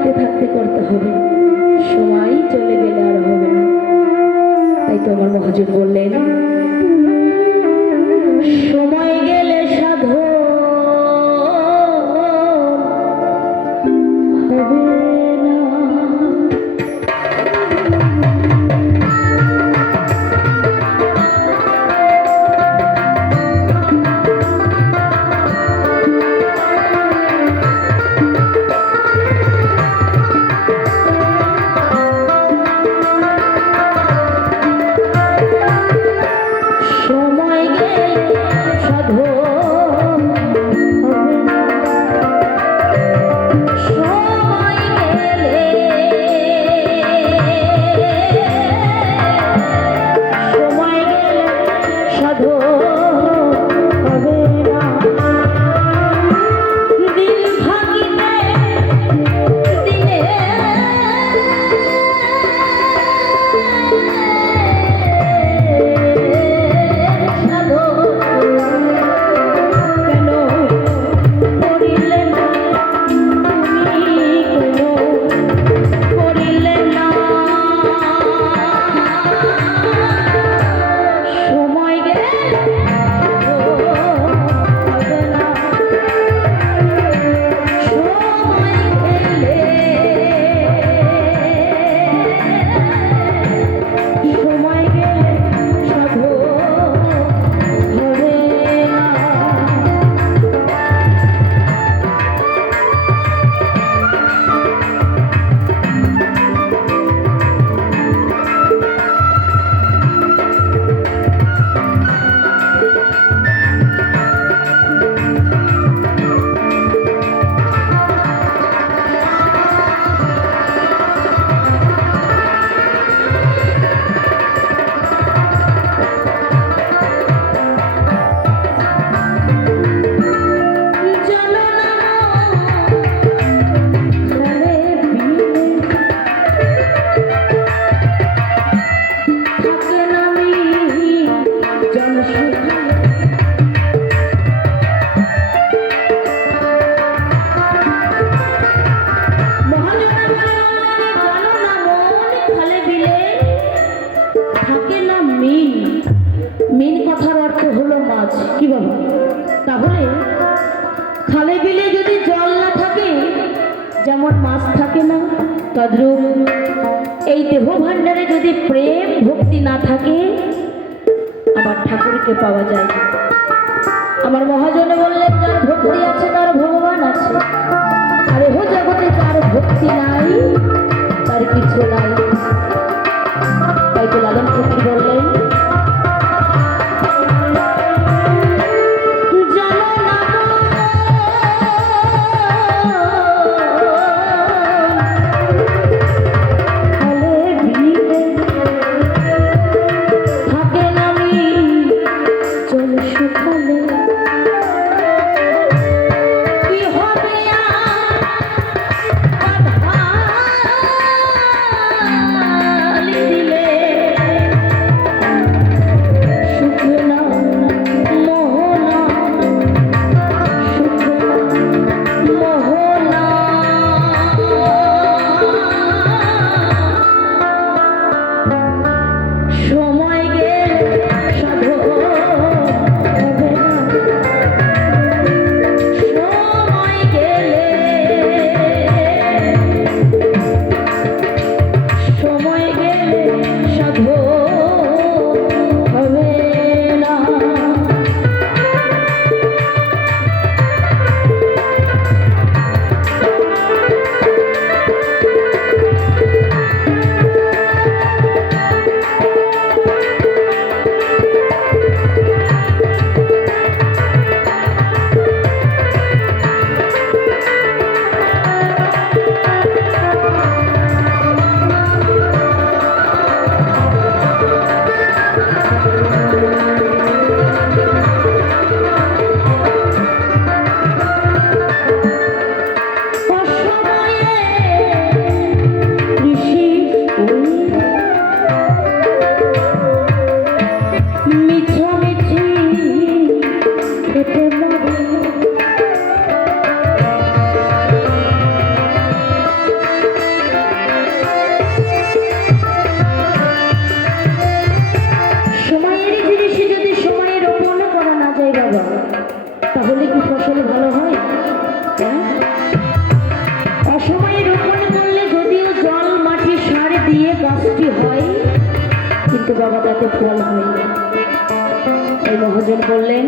থাকতে থাকতে করতে হবে। সময় চলে গেলে আর হবে না। তাই তো আমার মহাজন বললেন সময় খাওয়ার মাছ থাকে না। তদ্রুপ এই দেহ ভাণ্ডারে যদি প্রেম ভক্তি না থাকে, আমার ঠাকুরকে পাওয়া যায় আমার মহাজনে বললেন, যার ভক্তি আছে, তার ভগবান আছে। আর এহ জগতে যার ভক্তি নাই, তার কিছু নাই। তাতে ফল না এই মহাজন বললেন